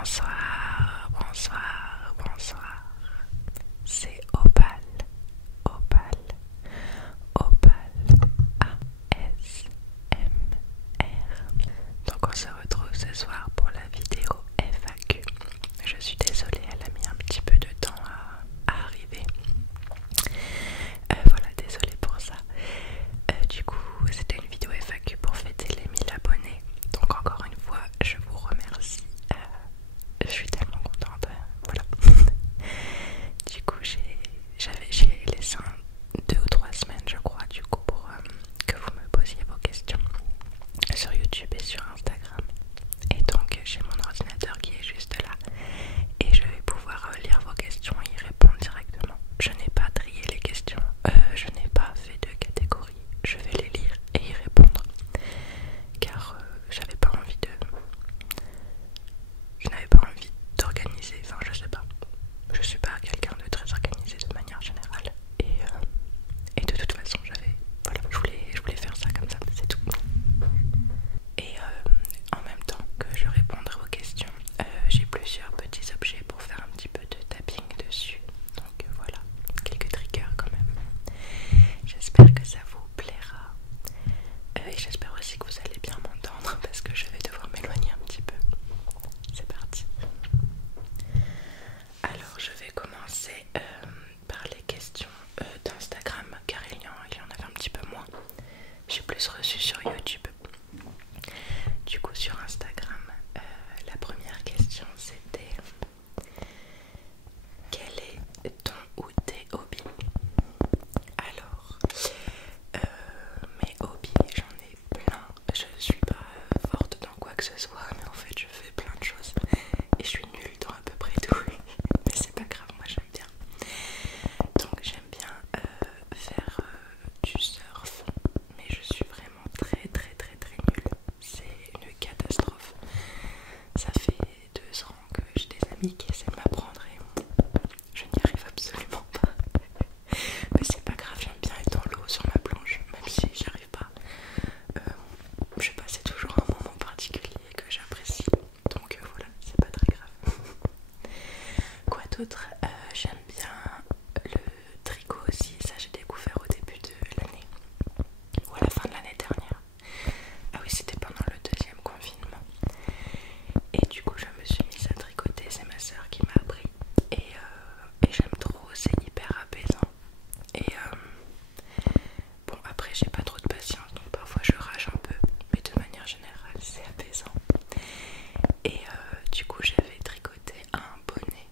Bonsoir, bonsoir, bonsoir. C'est Opal, Opal, Opal ASMR. Donc on se retrouve ce soir pour la vidéo FAQ. Je suis désolée, elle a mis un petit peu de temps à arriver. Voilà, désolée pour ça. Du coup, c'était une vidéo FAQ pour fêter les 1000 abonnés. Donc encore une fois, je vous remercie. Je suis tellement contente. Voilà. Du coup, j'ai laissé 2 ou 3 semaines, je crois, du coup, pour que vous me posiez vos questions sur YouTube et sur Instagram. Et donc, j'ai mon ordinateur qui est juste là. Et je vais pouvoir lire vos questions et y répondre directement. Je n'ai pas trié les questions. Je n'ai pas fait de catégorie. Je vais les lire et y répondre. Car j'avais pas envie de... Je n'avais pas envie d'organiser, enfin je sais pas. Je suis pas quelqu'un de très organisé de manière générale. Et de toute façon voilà, je voulais faire ça comme ça, c'est tout. Et en même temps que je répondrai aux questions, j'ai plusieurs petits objets pour faire un petit peu de tapping dessus. Donc voilà, quelques triggers quand même. J'espère que ça vous plaira. Et j'espère aussi que vous allez bien m'entendre parce que je vais devoir m'éloigner un petit peu. C'est parti. Alors je vais commencer par les questions d'Instagram car il y en avait un petit peu moins. J'ai plus reçu sur YouTube. Du coup sur Instagram, la première question c'était quel est ton ou tes hobbies? Alors, mes hobbies, j'en ai plein. Je suis pas forte dans quoi que ce soit, mais en fait je fais plein de choses et je suis nulle dans à peu près tout. Mais c'est pas grave, moi j'aime bien. Donc j'aime bien faire du surf, mais je suis vraiment très nulle. C'est une catastrophe. Ça fait 2 ans que j'ai des amis qui essaient de m'apprendre et je n'y arrive absolument pas. Mais c'est pas grave, j'aime bien être dans l'eau sur ma planche, même si j'y arrive pas. Je sais pas, c'est toujours un moment particulier que j'apprécie. Donc voilà, c'est pas très grave. Quoi d'autre? J'aime bien le tricot aussi, ça j'ai découvert au début de l'année. Ou à la fin de l'année dernière. Ah oui, c'était pendant le 2e confinement. Et du coup je me suis mise à tricoter, c'est ma soeur qui m'a appris. Et j'aime trop, c'est hyper apaisant. Et bon, après j'ai pas trop de patience, donc parfois je rage un peu, mais de manière générale c'est apaisant. Et du coup j'avais tricoté un bonnet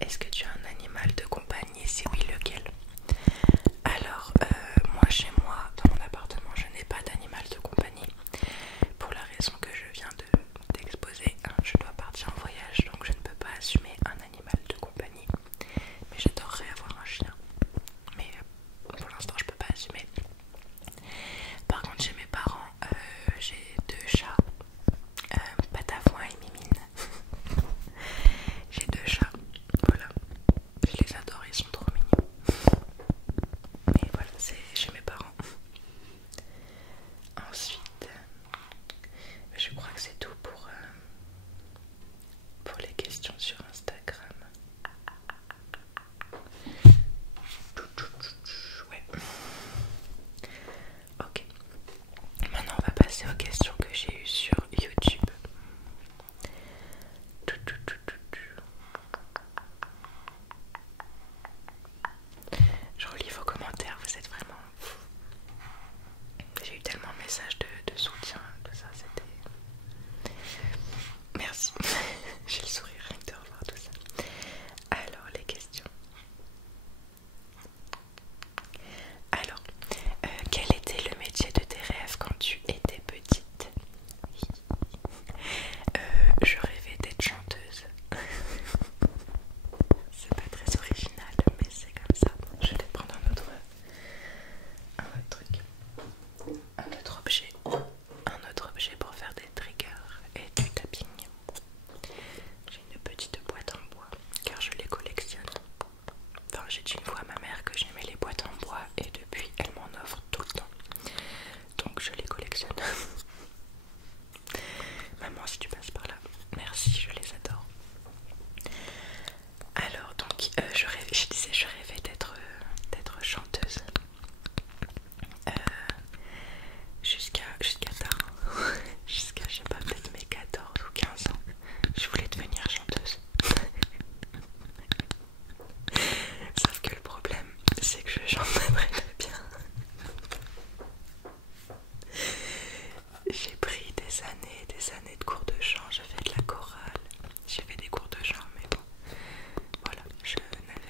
Est-ce que tu as un animal de compagnie? Si oui, lequel? Alors, moi chez moi, dans mon appartement, je n'ai pas d'animal de compagnie. Pour la raison que je viens d'exposer, je dois partir en voyage, donc je ne peux pas assumer un animal de compagnie. Mais j'adorerais avoir un chien. Mais pour l'instant, je peux pas assumer. Par contre, chez mes parents, j'ai 2 chats, Patavoin et Mimine. J'ai 2 chats, voilà. Je les adore, ils sont trop mignons. Mais voilà, c'est chez mes parents. Ensuite, je crois que c'est tout pour les questions sur Instagram. Ouais. Ok. Maintenant, on va passer aux questions que j'ai eues sur YouTube. Je relis vos commentaires, vous êtes vraiment fous. J'ai eu tellement de messages de soutien, tout ça, c'était... Merci. J'ai le sourire rien que de revoir tout ça. Alors, les questions. Alors, quel était le métier de tes rêves quand tu étais petite? Je rêvais d'être chanteuse. C'est pas très original, mais c'est comme ça. Je vais prendre un autre truc. Un autre objet pour faire des triggers et du tapping. J'ai une petite boîte en bois car je les collectionne. Enfin, j'ai dit une fois à ma mère que j'aimais les boîtes en bois et depuis elle m'en offre tout le temps. Donc je les collectionne. Maman, si tu passes par là, merci, je les adore. Alors donc je rêvais d'être chanteuse jusqu'à tard, jusqu'à je sais pas peut-être mes 14 ou 15 ans, je voulais devenir chanteuse. Sauf que le problème c'est que je chante pas très bien. J'ai pris des années de cours de chant, j'ai fait de la chorale, j'ai fait des cours de chant mais bon. Voilà, je n'avais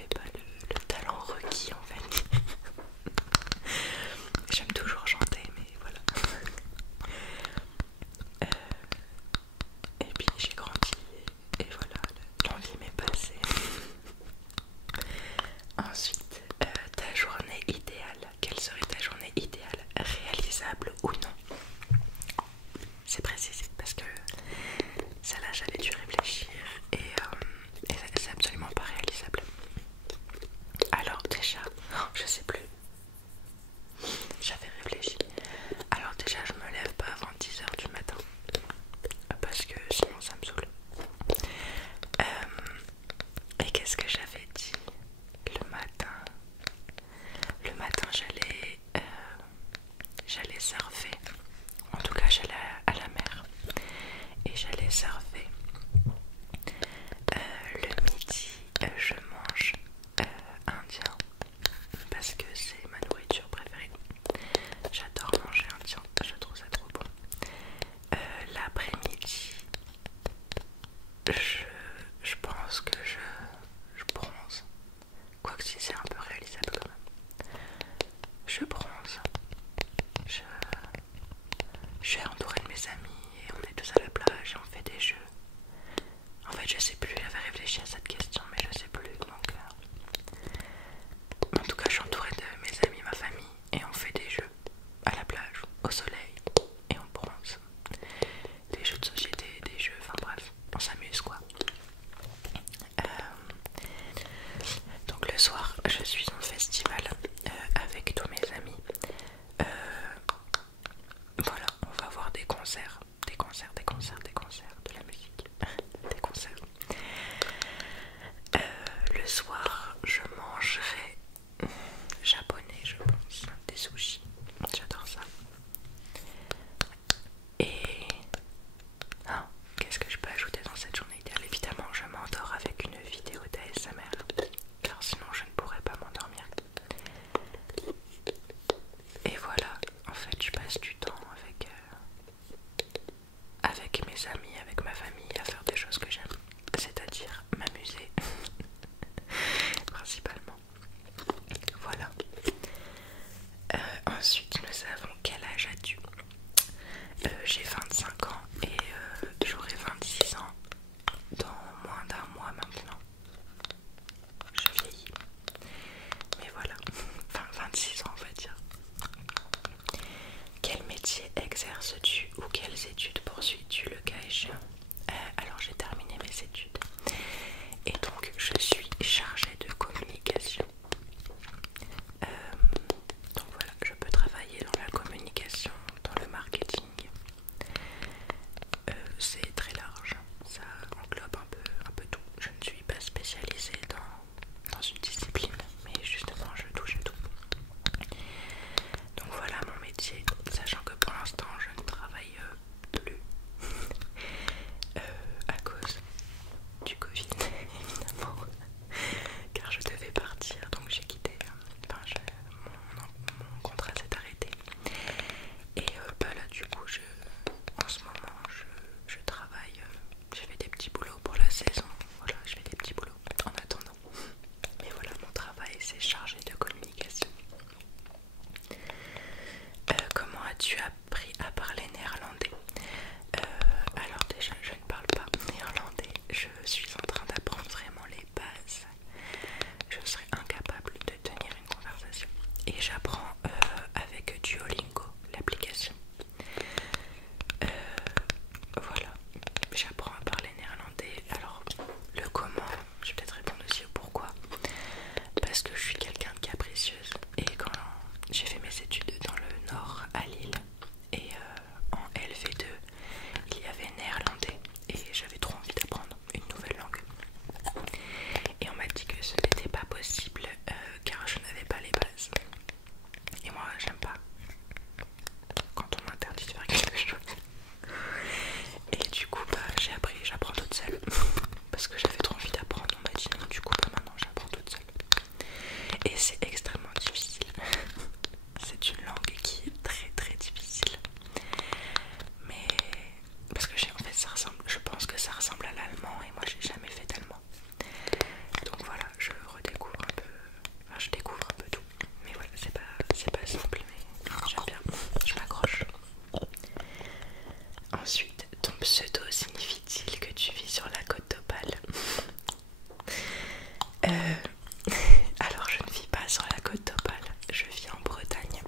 Alors je ne vis pas sur la côte d'Opale, je vis en Bretagne.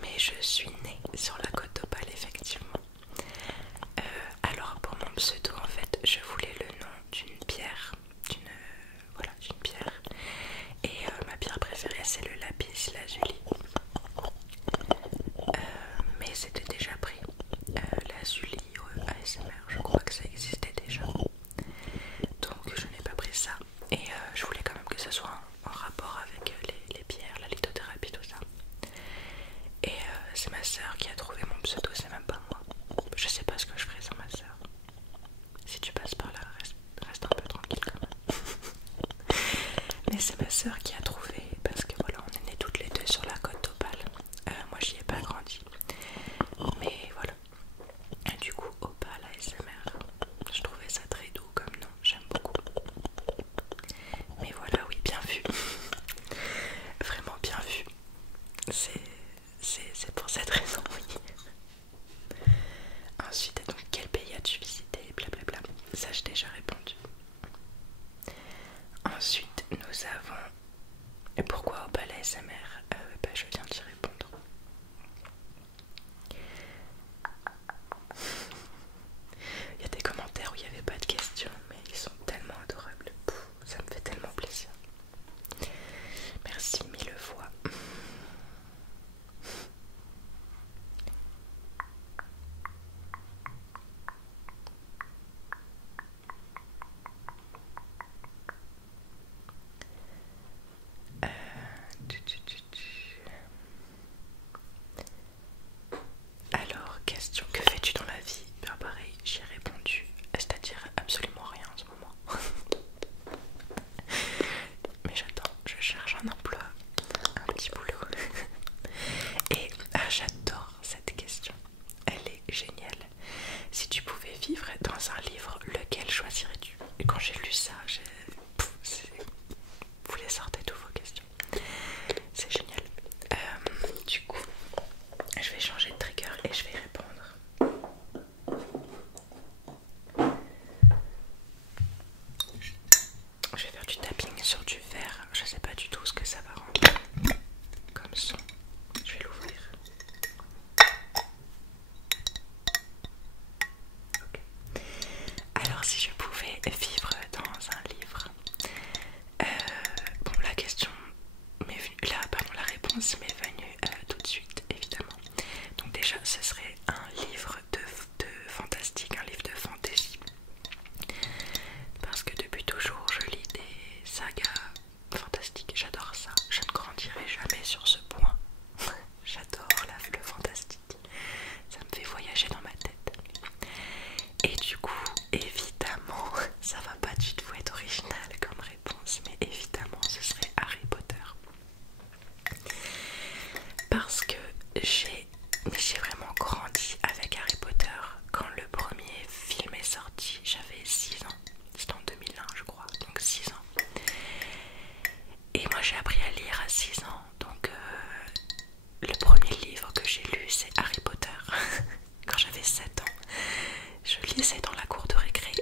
Mais je suis née sur la côte d'Opale effectivement. Alors pour mon pseudo en fait je voulais le nom d'une pierre, voilà, d'une pierre. Et ma pierre préférée c'est le lapis lazuli. Mais c'était déjà pris. Lazuli ASMR, je crois que ça existait déjà. Donc je n'ai pas pris ça. Et je voulais quand même que ça soit en rapport avec les pierres, la lithothérapie, tout ça. Et c'est ma soeur qui a trouvé mon pseudo, c'est même pas moi. Je sais pas ce que je ferai sans ma soeur. Si tu passes par là, reste un peu tranquille quand même. Mais c'est ma soeur qui a trouvé, parce que voilà, on est nés toutes les deux sur la côte d'Opale. Moi j'y ai pas grandi. Mais voilà. Et du coup, Opale ASMR, je trouvais ça très doux comme nom, j'aime beaucoup. Mais voilà, oui, bien vu. Vraiment bien vu. C'est pour cette raison, oui. Ensuite, donc, quel pays as-tu visité? Blablabla. Ça, j'ai déjà répondu. Ensuite, nous avons. Et pourquoi Opale ASMR? Je viens d'y répondre. Il y a des commentaires où il n'y avait pas de questions, mais ils sont tellement adorables. Ça me fait tellement plaisir. Merci mille fois. Alors, question, que fais-tu dans la vie? Bien pareil, j'y ai répondu, c'est-à-dire absolument rien en ce moment. Mais j'attends, je cherche un emploi, un petit boulot. Et j'adore cette question, elle est géniale. Si tu pouvais vivre dans un livre, lequel choisirais-tu? Et quand j'ai lu ça, vous les sortez tous vos questions. C'est génial. Du coup, je vais changer de trigger et je vais répondre. Je vais faire du tapping sur du verre. Je sais pas du tout ce que ça va rendre comme son. Je vais l'ouvrir. Ok. Alors si je pouvais vivre dans un livre, bon la question m'est venue, là pardon la réponse m'est venue tout de suite évidemment. Donc déjà ce serait un livre de fantastique, un livre de fantasy. Parce que depuis toujours je lis des sagas fantastiques, j'adore ça. Je ne grandirai jamais sur ce point. J'adore le fantastique. Ça me fait voyager dans ma tête. Et du coup, évidemment, ça va pas du tout être original comme réponse, mais évidemment, ce serait Harry Potter. Parce que j'ai vraiment grandi avec Harry Potter. Quand le premier film est sorti, j'avais 6 ans. C'était en 2001, je crois, donc 6 ans. Et moi, j'ai appris à lire à 6 ans, donc le premier livre que j'ai lu, c'est Harry Potter. Quand j'avais 7 ans, je lisais dans la cour de récré.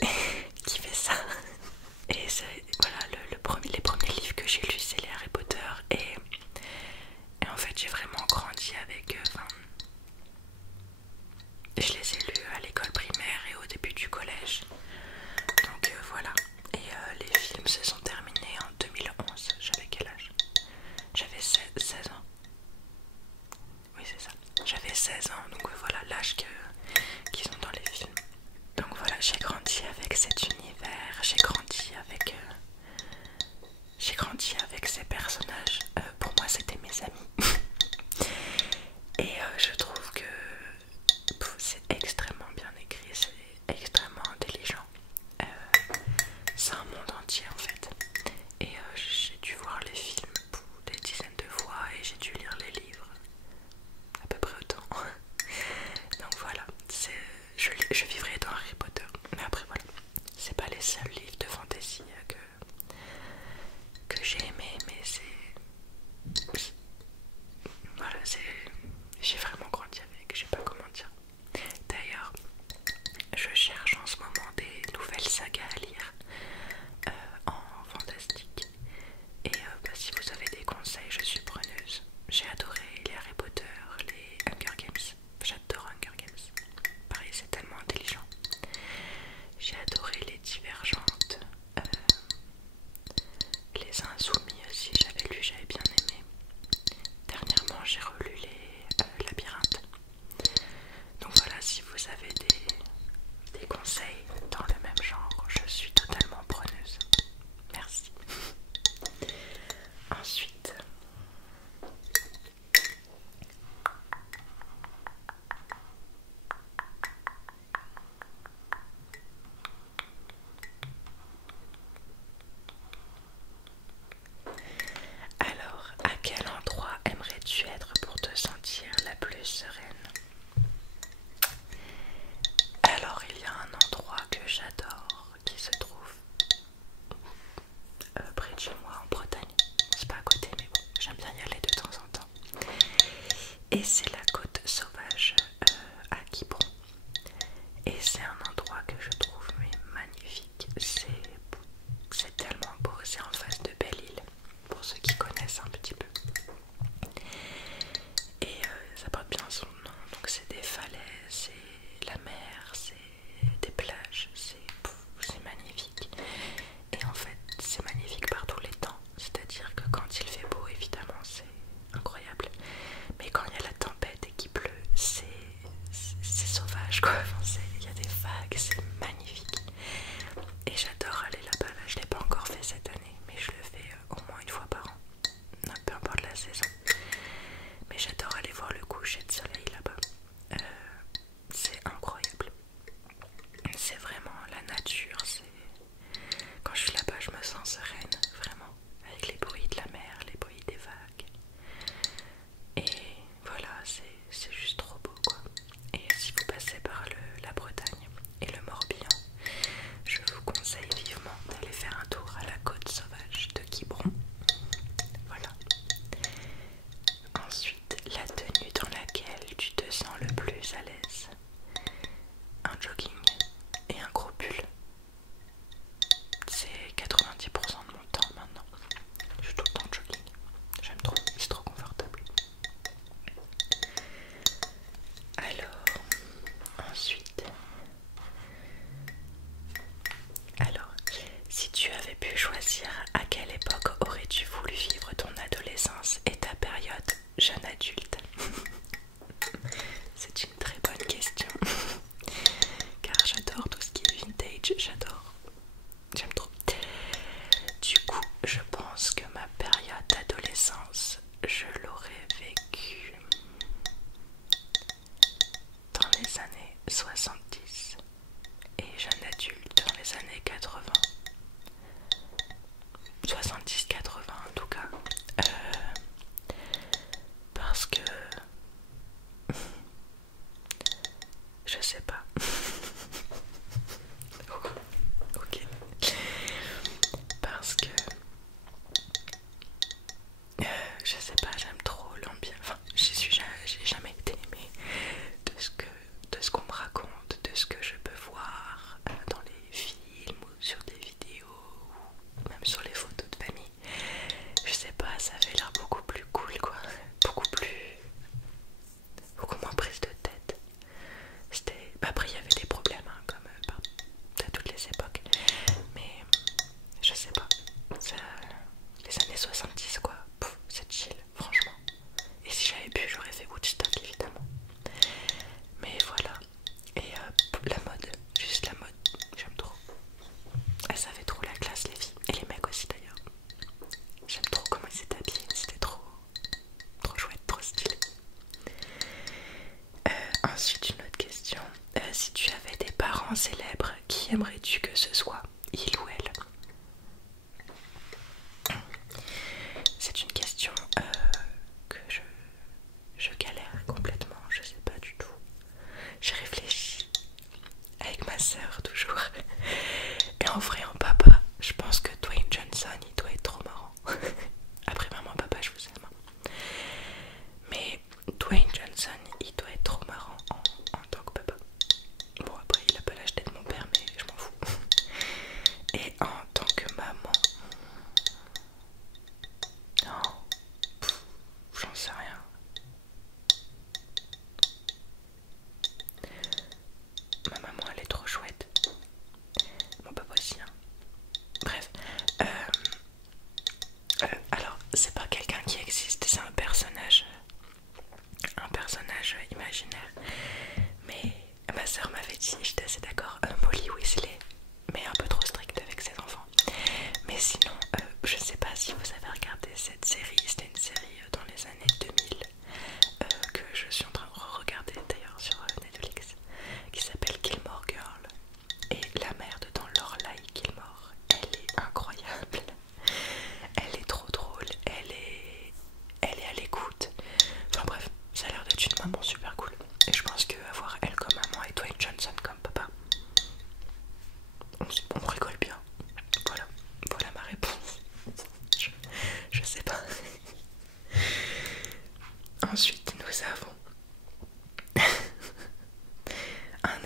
Qui fait ça? Et voilà, les premiers livres que j'ai lus, c'est les Harry Potter. Et en fait, j'ai vraiment grandi avec eux. Enfin, je les ai lus à l'école primaire et au début du collège. Donc voilà. Et les films se sont terminés en 2011. J'avais quel âge? J'avais 16 ans. Oui, c'est ça. J'avais 16 ans, donc voilà l'âge qu'ils ont dans les films. Donc voilà, j'ai grandi avec cet univers, j'ai grandi avec ces personnages. Pour moi, c'était mes amis. Et je trouve que c'est extrêmement bien écrit, c'est extrêmement intelligent. C'est un monde entier en fait. Et j'ai dû voir les films des dizaines de fois et j'ai dû lire les livres à peu près autant. Donc voilà, je vivrai dans Harry Potter. Mais après voilà, c'est pas les seuls livres de fantasy que j'ai aimé, mais voilà, j'ai vraiment grandi avec, je sais pas comment dire. D'ailleurs, je cherche en ce moment des nouvelles sagas à lire en Et c'est la côte sauvage à Quiberon. Et c'est un endroit que je trouve mais magnifique. C'est tellement beau, c'est en face de Belle-Île, pour ceux qui connaissent un petit peu. Et ça porte bien son nom, donc c'est des falaises, c'est la mer, c'est des plages, c'est magnifique. Et en fait, c'est magnifique par tous les temps, c'est-à-dire que quand il fait beau, évidemment, c'est incroyable. Mais quand il y a la tempête et qu'il pleut, c'est sauvage quoi. Enfin, il y a des vagues, c'est magnifique. Et j'adore aller là-bas. Là, je l'ai pas encore fait cette année, mais je le fais au moins une fois par an, peu importe la saison. Mais j'adore aller voir le coucher de soleil là-bas. C'est incroyable. C'est vraiment la nature. Quand je suis là-bas, je me sens sereine, vraiment, avec les bruits de la mer, les bruits des vagues. Et voilà, c'est juste trop beau quoi. Et si vous passez par la Bretagne et le Morbihan, je vous conseille vivement d'aller faire un tour à la côte sauvage de Quiberon. Voilà. Ensuite, la tenue dans laquelle tu te sens le plus à l'aise. Un jogging et un gros pull. C'est 90% de mon temps maintenant. Je suis tout le temps en jogging. J'aime trop, c'est trop confortable. Ensuite, si tu avais pu choisir à quelle époque aurais-tu voulu vivre ton adolescence et ta période jeune adulte? C'est une très bonne question. Car j'adore tout ce qui est vintage, j'adore. J'aime trop. Du coup, je pense que ma période d'adolescence, je l'aurais vécue dans les années 70 et jeune adulte dans les années 80. 70-80 en tout cas. Parce que je sais pas. Ok. Parce que je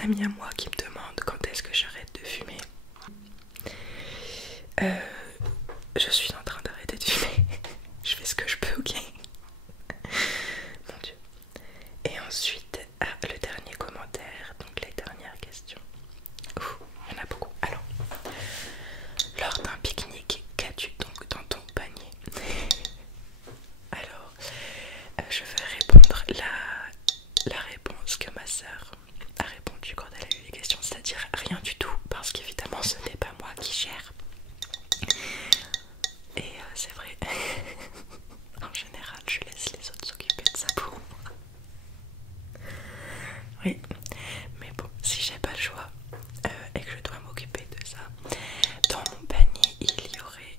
ami à moi qui me demande quand est-ce que j'arrête de fumer. Je suis en train d'arrêter de fumer. Je fais ce que je peux, ok? Mon Dieu. Et ensuite, le dernier commentaire, donc les dernières questions. Ouh, il y en a beaucoup. Alors, lors d'un pique-nique, qu'as-tu donc dans ton panier? Alors, je vais répondre la réponse que ma sœur a répondu quand elle a eu les questions, c'est-à-dire rien du tout, parce qu'évidemment ce n'est pas moi qui gère. Et c'est vrai, en général je laisse les autres s'occuper de ça pour moi. Oui, mais bon, si j'ai pas le choix et que je dois m'occuper de ça, dans mon panier il y aurait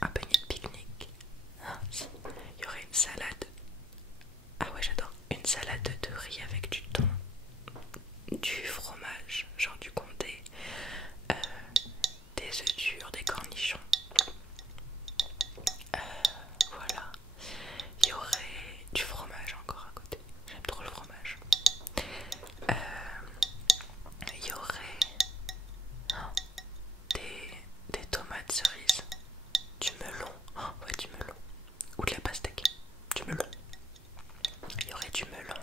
un panier de pique-nique. Si, il y aurait une salade. Ah ouais, j'adore. Une salade de riz avec du thon, du fromage, genre du comté, des œufs durs, des cornichons. Voilà. Il y aurait du fromage encore à côté. J'aime trop le fromage. Il y aurait des tomates cerises, du melon. Oh, ouais, du melon. Ou de la pastèque. Du melon. Il y aurait du melon.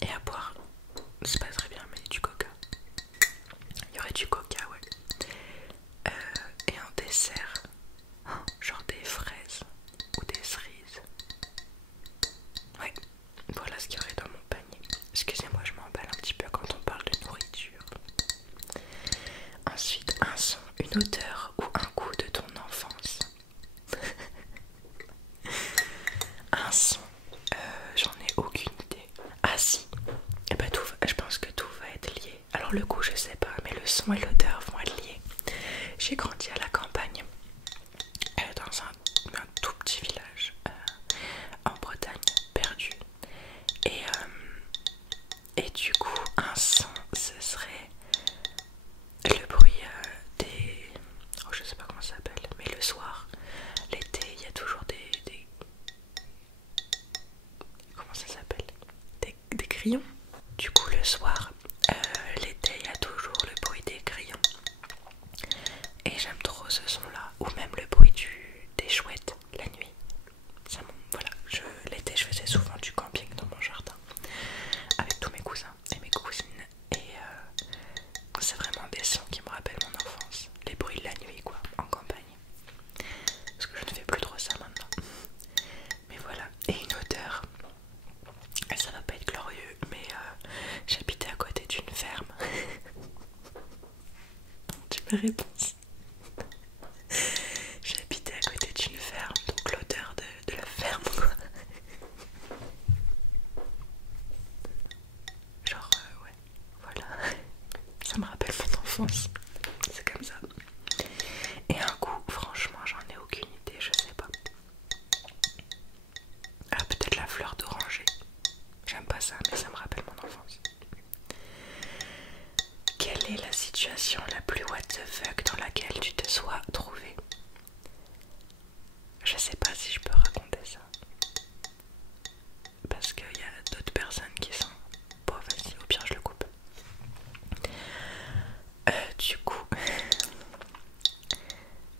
Et à boire, c'est pas très bien, mais du coca. Il y aurait du coca, ouais. Et en dessert, genre des fraises ou des cerises. Ouais, voilà ce qu'il y aurait dans mon panier. Excusez-moi, je m'emballe un petit peu quand on parle de nourriture. Ensuite, un son, une odeur ou un goût de ton enfance. Un son, j'en ai aucune idée. Ah si, et bah je pense que tout va être lié. Alors le goût je sais pas, mais le son et l'odeur vont être liés. J'ai grandi à la campagne, dans un tout petit village en Bretagne, perdu. Et du coup, un son, ce serait le bruit des... Oh, je sais pas comment ça s'appelle, mais le soir, l'été, il y a toujours des... Comment ça s'appelle? Des grillons. Du coup, le soir, l'été, il y a toujours le bruit des grillons. Et j'aime trop ce son-là. Ou même le bruit des chouettes la nuit. Voilà, l'été, je faisais souvent du camping dans mon jardin avec tous mes cousins et mes cousines. Et c'est vraiment des sons qui me rappellent mon enfance. Les bruits de la nuit, quoi, en campagne. Parce que je ne fais plus trop ça maintenant. Mais voilà. Et une odeur. Ça va pas être glorieux, mais j'habitais à côté d'une ferme. Tu me réponds. J'habitais à côté d'une ferme, donc l'odeur de la ferme, quoi. Genre, ouais, voilà. Ça me rappelle mon enfance. C'est comme ça. Et un goût, franchement, j'en ai aucune idée, je sais pas. Ah, peut-être la fleur d'oranger. J'aime pas ça, mais ça me rappelle mon enfance. Quelle est la situation la plus what the fuck dans laquelle tu te sois trouvé? Je sais pas si je peux raconter ça. Parce qu'il y a d'autres personnes qui sont... Bon, vas-y, au pire je le coupe. Du coup,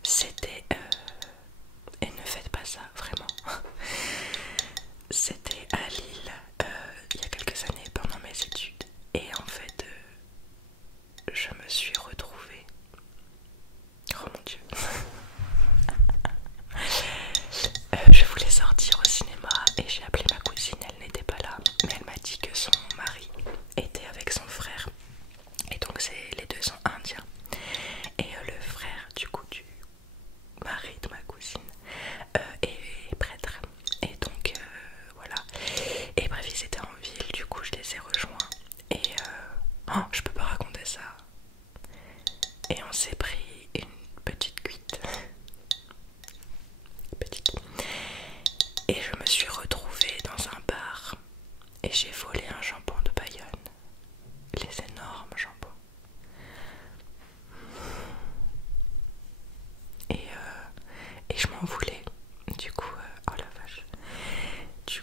c'était... Et ne faites pas ça, vraiment. C'était à Lille, il y a quelques années pendant mes études. Et en fait, je me suis retrouvée... Oh mon Dieu. Je voulais sortir au cinéma et j'ai appelé ma cousine, elle n'était pas là. Mais elle m'a dit que son mari était avec son frère. Et donc les deux sont indiens. Et le frère du coup du mari de ma cousine est prêtre. Et donc voilà. Et bref, ils étaient en ville, du coup je les ai rejoints. Et oh, je peux pas raconter ça. Et on s'est pris une petite cuite. Petite. Et je me suis retrouvée dans un bar et j'ai volé un jambon de Bayonne. Les énormes jambons. Et je m'en voulais. Du coup, oh la vache. Du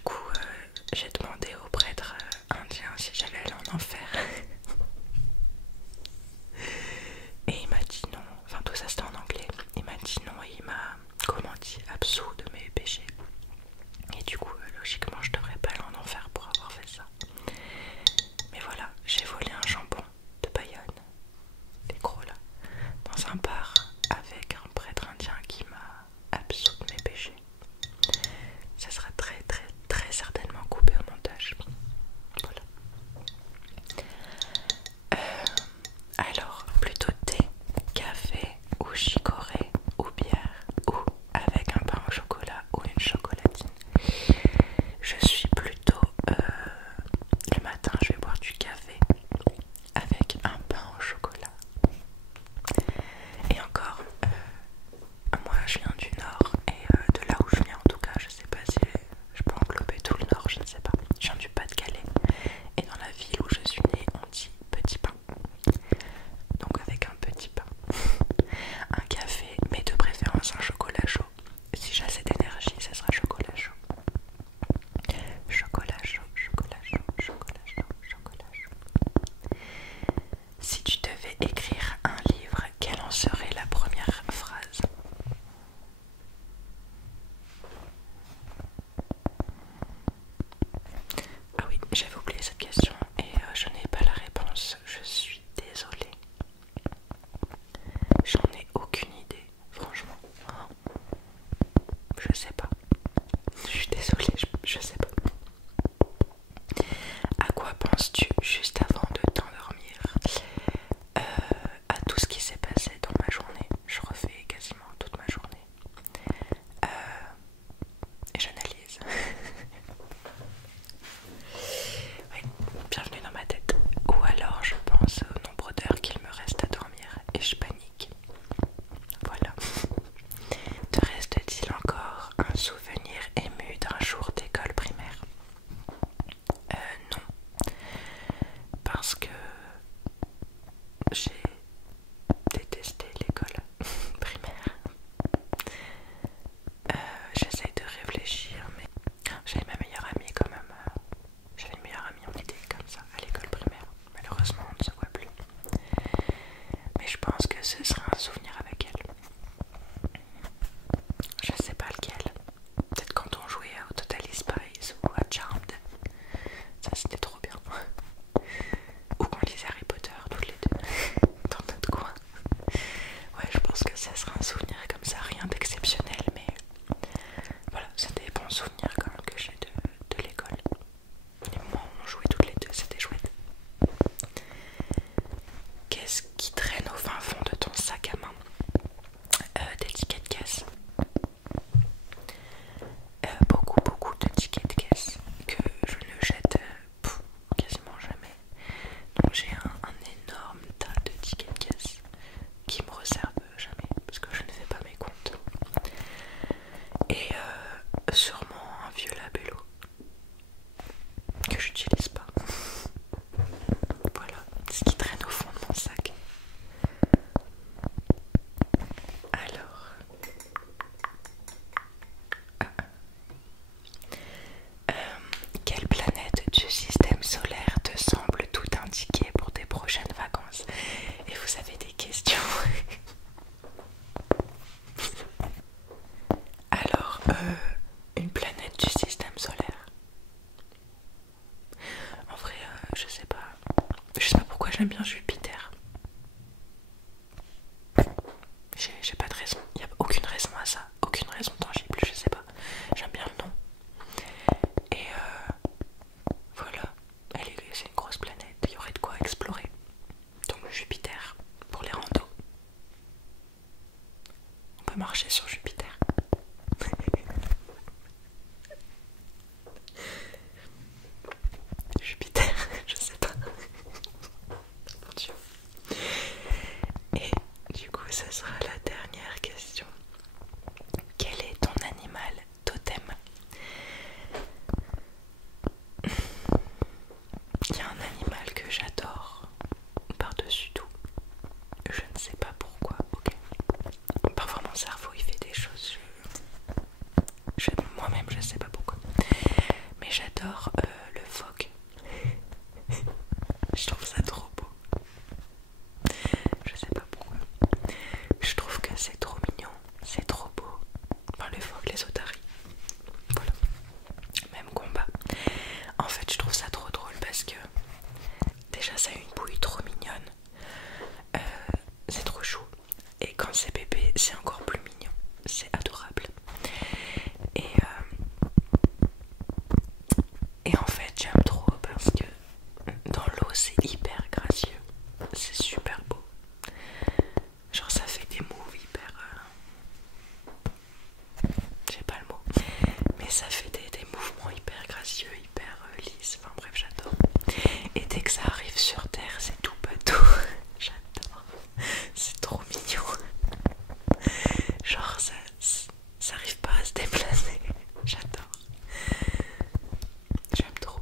j'ai détesté l'école primaire. J'essaye de réfléchir, mais j'avais ma meilleure amie quand même. J'avais une meilleure amie, on était comme ça à l'école primaire. Malheureusement, on ne se voit plus. Mais je pense que ce sera un souvenir avec elle. Je sais pas lequel. Peut-être quand on jouait au Totally Spies ou à Charmed. Ça c'était trop bien. Ou qu'on lisait Harry Potter toutes les deux dans notre coin. Ouais, je pense que ça sera un souvenir comme ça, rien d'exceptionnel, mais voilà, c'est des bons souvenirs quand même que j'ai de l'école. Les moments où on jouait toutes les deux, c'était chouette. Qu'est-ce qui traîne au fin fond de ton sac à main? Des tickets de caisse. Beaucoup de tickets de caisse que je ne jette quasiment jamais. Donc j'ai un énorme tas de tickets de caisse qui me resservent jamais parce que je ne fais pas mes comptes. Et sûrement un vieux labello que j'utilise pas. Voilà ce qui traîne au fond de mon sac. Alors, quelle planète du système solaire te semble tout indiquer pour tes prochaines vacances? Et vous avez des questions? Alors, une planète du système solaire. En vrai, je sais pas. Je sais pas pourquoi j'aime bien Jupiter. J'ai pas de raison. Il n'y a aucune raison à ça. Aucune raison tangible, je sais pas. J'aime bien le nom. Et voilà. C'est une grosse planète. Il y aurait de quoi explorer. Donc Jupiter pour les randos. On peut marcher sur Jupiter. Jupiter, je sais pas. Mon Dieu. Et du coup, ce sera la dernière question. Quel est ton animal totem? Il y a un animal que j'adore par-dessus tout. Je ne sais pas pourquoi, ok. Parfois mon cerveau il fait des choses, moi-même je sais pas pourquoi. Mais j'adore le phoque. Je trouve ça trop beau. Je sais pas pourquoi. Je trouve que c'est trop mignon, c'est trop beau. Enfin le phoque, les otaries. Voilà. Même combat. En fait je trouve ça trop drôle parce que déjà ça a une bouille trop mignonne. C'est trop chou. Et quand c'est bébé, c'est encore plus mignon. C'est adorable. Et en fait, j'aime trop parce que dans l'eau, c'est hyper gracieux. C'est super beau. Genre, ça fait des moves hyper. J'ai pas le mot. Mais ça fait des mouvements hyper gracieux, hyper lisses. Enfin, bref, j'adore. Et dès que ça arrive sur terre, c'est tout bateau. J'adore. C'est trop mignon. Genre ça arrive pas à se déplacer. J'adore. J'aime trop.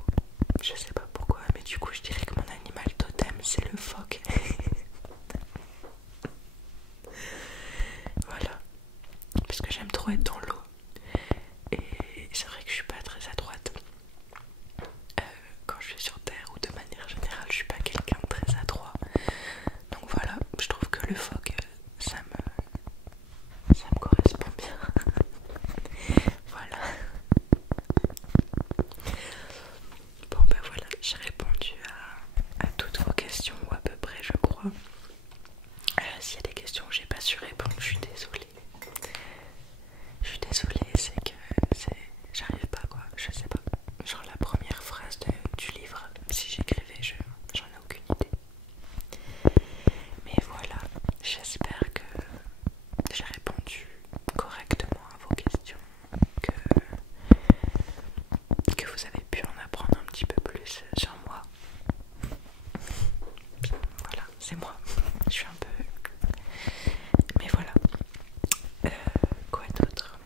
Je sais pas pourquoi, mais du coup je dirais que mon animal totem c'est le phoque. Voilà. Parce que j'aime trop être dans l'eau. Et c'est vrai que je suis pas très adroite. Quand je suis sur terre ou de manière générale, je suis pas quelqu'un de très adroit. Donc voilà, je trouve que le phoque, ça me correspond bien. Voilà. Bon ben voilà, j'ai répondu à toutes vos questions, ou à peu près je crois. S'il y a des questions que j'ai pas su répondre, je suis désolée. Je suis désolée, j'arrive pas quoi, je sais pas. Genre la première phrase du livre, si j'écrivais, j'en ai aucune idée. Mais voilà, j'espère que j'ai répondu correctement à vos questions, que vous avez pu en apprendre un petit peu plus sur moi. Voilà, c'est moi. Je suis un peu... Mais voilà. Quoi d'autre?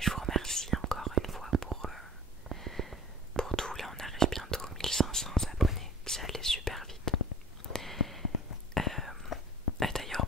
Je vous remercie encore une fois pour tout. Là, on arrive bientôt aux 1500 abonnés. Ça allait super vite. Ah, d'ailleurs,